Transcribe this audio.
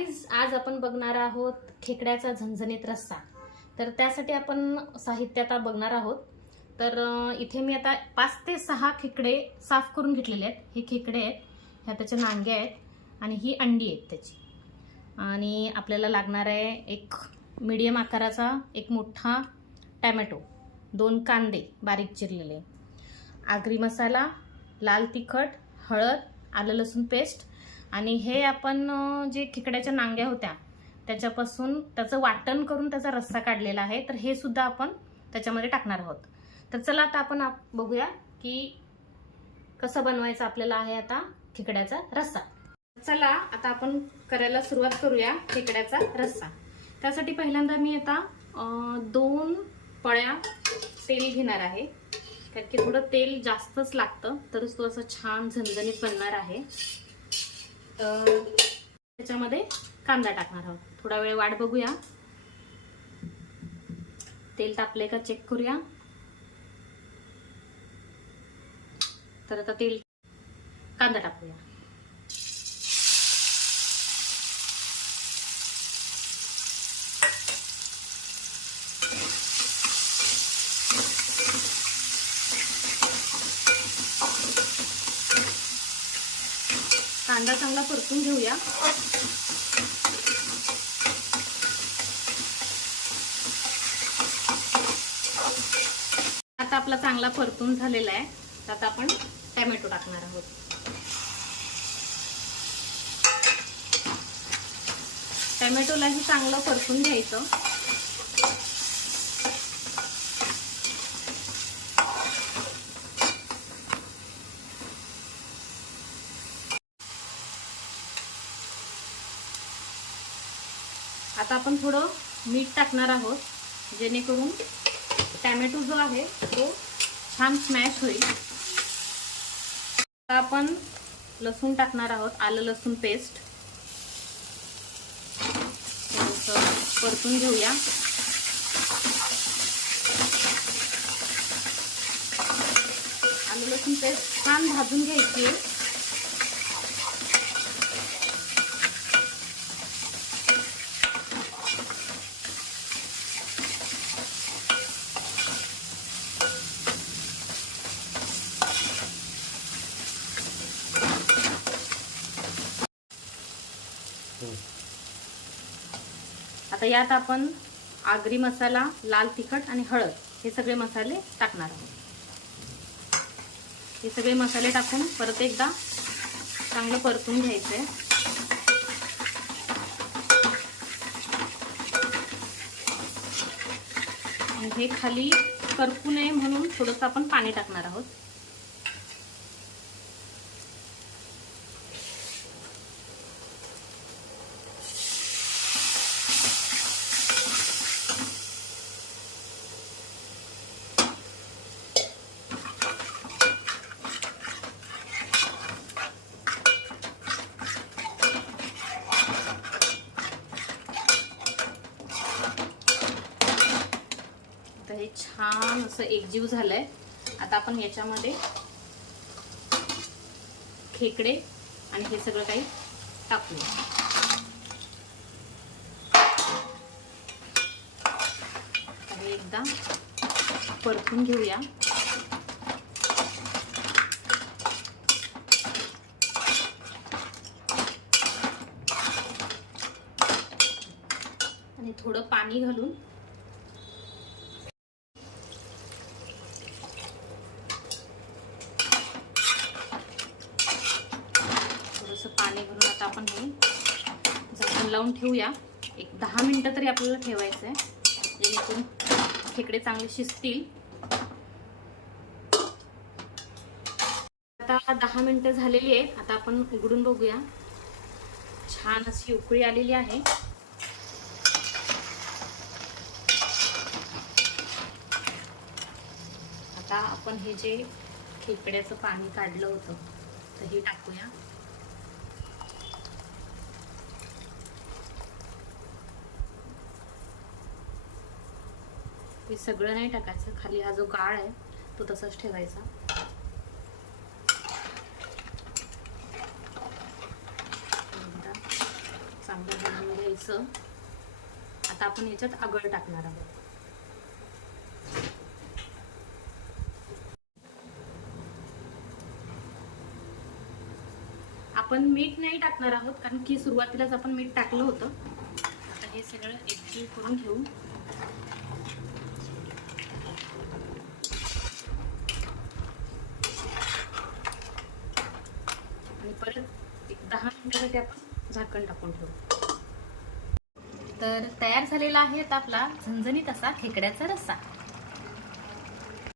Guys, आज आपण बघणार आहोत खेकड्याचा झणझणीत रस्सा. तर त्यासाठी आपण साहित्य आता बघणार आहोत. तर इथे मी आता 5 ते 6 खेकडे साफ करून घेतलेले आहेत. हे खेकडे आहेत, ह्या त्याच्या नांग्या आहेत आणि ही अंडी आहेत त्याची. आणि आपल्याला लागणार आहे एक मीडियम आकाराचा एक मोठा टोमॅटो, 2 कांदे बारीक चिरलेले, आगरी मसाला, लाल तिखट, हळद, आलं लसूण पेस्ट. आणि हे आपण जे खेकड्याच्या नांग्या होत्या त्याच्यापासून त्याचं वाटण करून त्याचा रस्सा काढलेला आहे. तर हे सुद्धा आपण त्याच्यामध्ये टाकणार आहोत. तर चला आता आपण बघूया की कसं बनवायचं आपल्याला आहे आता खेकड्याचा रस्सा. चला आता आपण करायला सुरुवात करूया खेकड्याचा रस्सा. त्यासाठी पहिल्यांदा मी आता 2 पळ्या तेल घेणार आहे, कारण की थोडं तेल जास्तच लागतं तरच तो असं छान झणझणीत बनणार आहे. त्याच्यामध्ये कांदा टाकणार आहोत. थोडा वेळ वाट बघूया, तेल तापले का चेक करूया. तर आता कांदा टाकूया. कांदा चांगला परतून घेऊया. आता आपला चांगला परतून झालेला आहे. आता आपण टोमॅटो टाकणार आहोत. टोमॅटोलाही चांगलं परतून घ्यायचं. आता आपण थोडं मीठ टाकणार आहोत, जेणेकरून टोमॅटो जो आहे तो छान स्मॅश होईल. आता आपण लसूण टाकणार आहोत, आलं लसूण पेस्ट. थोडंसं परतून घेऊया. आलं लसूण पेस्ट छान भाजून घ्यायची आहे. आता यात आपण आगरी मसाला, लाल तिखट आणि हळद हे सगळे मसाले टाकणार आहोत. हे सगळे मसाले टाकून परत एकदा चांगलं परतून घ्यायचंय. आणि हे खाली करपू नये म्हणून थोडंसं आपण पाणी टाकणार आहोत. हे छान असं एकजीव झालंय. आता आपण याच्यामध्ये खेकडे आणि हे सगळं काही टाकूया. हे एकदा परतून घेऊया. आणि थोडं पाणी घालून पाणी घालून आता आपण हे झाकण लावून ठेवूया. एक 10 मिनिटं तरी आपल्याला ठेवायचं आहे, जेणेकरून खेकडे चांगले शिजतील. आता 10 मिनिटं झालेली आहेत. आता आपण उघडून बघूया. छान अशी उकळी आलेली आहे. आता आपण हे जे खेकड्याचं पाणी काढलं होतं तर हे टाकूया. हे सगळं नाही टाकायचं, खाली हा जो गाळ आहे तो तसाच ठेवायचा. एकदा चांगलं भाजून घ्यायचं. आता आपण याच्यात आगळ टाकणार आहोत. आपण मीठ नाही टाकणार आहोत कारण की सुरुवातीलाच आपण मीठ टाकलं होतं. आता हे सगळं एकजीव करून घेऊ. आणि परत एक 10 मिनिटांसाठी आपण झाकण टाकून ठेवू. तर तयार झालेला आहे आपला झणझणीत असा खेकड्याचा रस्सा.